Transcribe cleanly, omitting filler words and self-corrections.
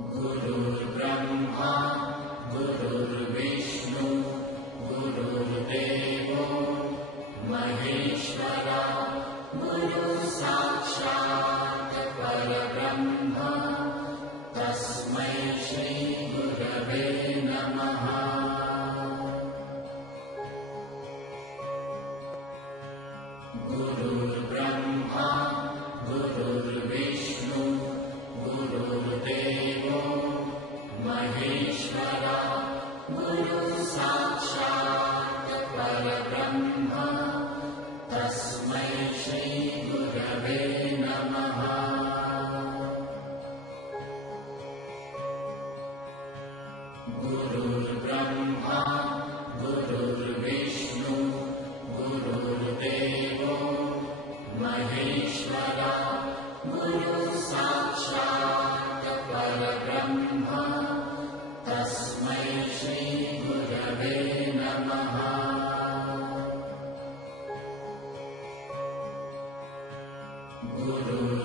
गुरुर्ब्रह्मा गुरुर्विष्णु गुरुर्देवो महेश्वरा गुरुसाक्षात् परब्रह्म तस्मै श्रीगुरवे नमः। गुरुर्ब्रह्मा गुरुर्विष्णु गुरुर्देवो महेश्वरा गुरुसाक्षात् परब्रह्म तस्मै श्रीगुरवे नमः। गुरुर्ब्रह्मा गुरुर्विष्णु गुरुर्देवो महेश्वरा गुरुसाक्षात् परब्रह्म तस्मै श्रीगुरवे नमः। गुरु